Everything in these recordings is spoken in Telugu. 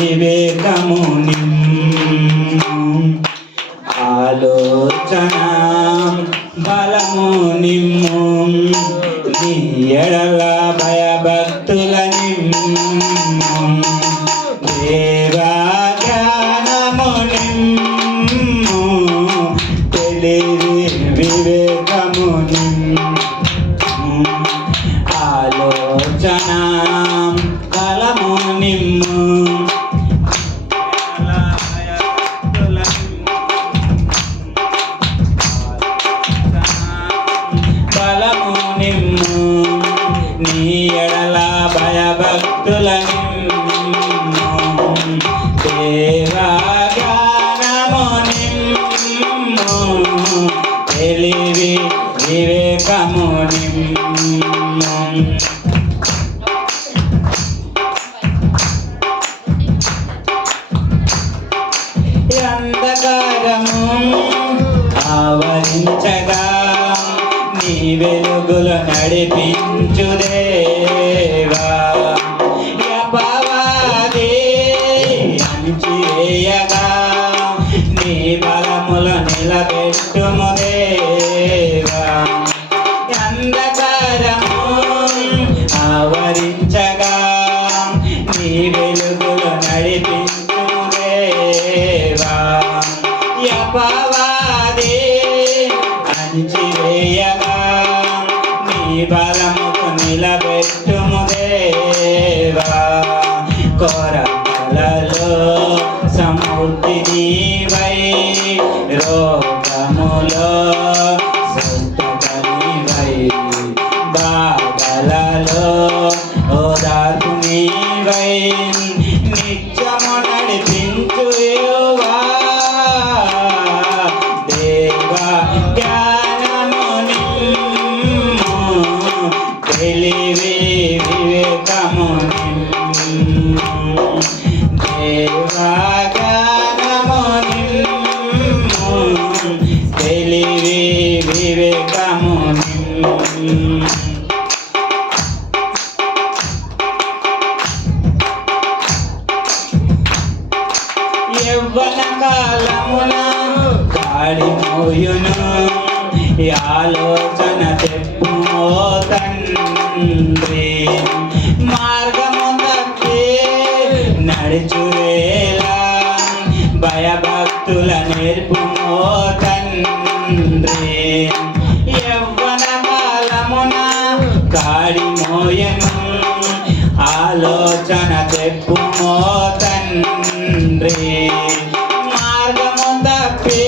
వివేకము నిమ్ము ఆలోచన బలము నిమ్ము నీ ఎడల భయభక్తుల నిమ్ము దేవా జ్ఞానము నిమ్ము తెలివి వివేకము నిమ్ము ఆలోచన బలము నిమ్ము బలము నిమ్ము నీ ఎడల భయభక్తుల నిమ్ము దేవా జ్ఞానము నిమ్ము తెలివి వివేకము నిమ్ము అంధకారము ఆవరించగా నీ వెలుగులు నడిపించు దేవా అపవాది అణిచివేయగా నీ బలములు నిలబెట్టుము దేవా అంధకారము ఆవరించగా నీ వెలుగులు నడిపించుము దేవా అపవాది అణిచివేయగా నీ బలముకు నిలబెట్టుము దేవా కొరతలలో సమృద్ధి నీవై రోగములో స్వస్థత నీవై బాధలలో ఓదార్పు నీవై నిత్యము నడిపించు యువా దేవా జ్ఞానము నిమ్ము తెలివి వివేకము నిమ్ము దేవా జ్ఞానము నిమ్ము తెలివి వివేకము నిమ్ము యవ్వన కాలమున గాడి మోయును ఆలోచన తెప్పుమో తండ్రి మార్గము తప్పి నడుచువేలా భయభక్తుల నేర్పుమో తండ్రి యవ్వన కాలమున గాడి మోయను ఆలోచన తెప్పుమో తండ్రి మార్గము తప్పి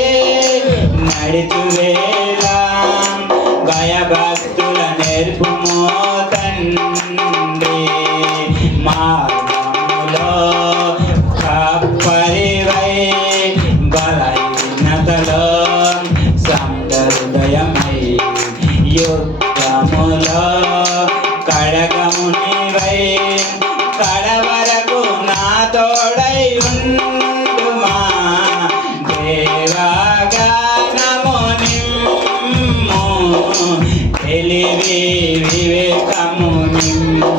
నడుచువేలా భయభక్తుల నేర్పుమో తండ్రి మార్గములో కాపరివై బలహీనతలో సంహృదయమై యుద్ధములో కడగము నీవై కడవరకు నా తోడై ఉండుమా దేవా జ్ఞానము నిమ్ము తెలివి వివేకము నిమ్ము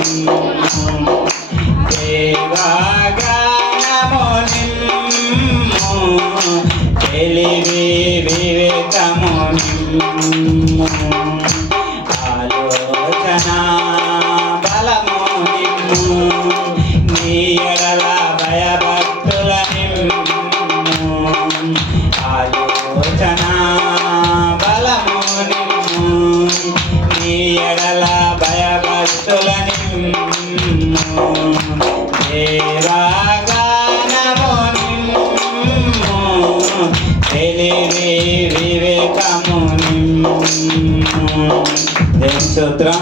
దేవా జ్ఞానము నిమ్ము తెలివి వివేకము నిమ్ము ఆలోచన బలము నిమ్ము నీ ఎడల భయభక్తుల నిమ్ము ఆలోచన బలము నిమ్ము నీ ఎడల భయభక్తుల నిమ్ము దేవా జ్ఞానము నిమ్ము తెలివి వివేకము నిమ్ము స్తోత్రం.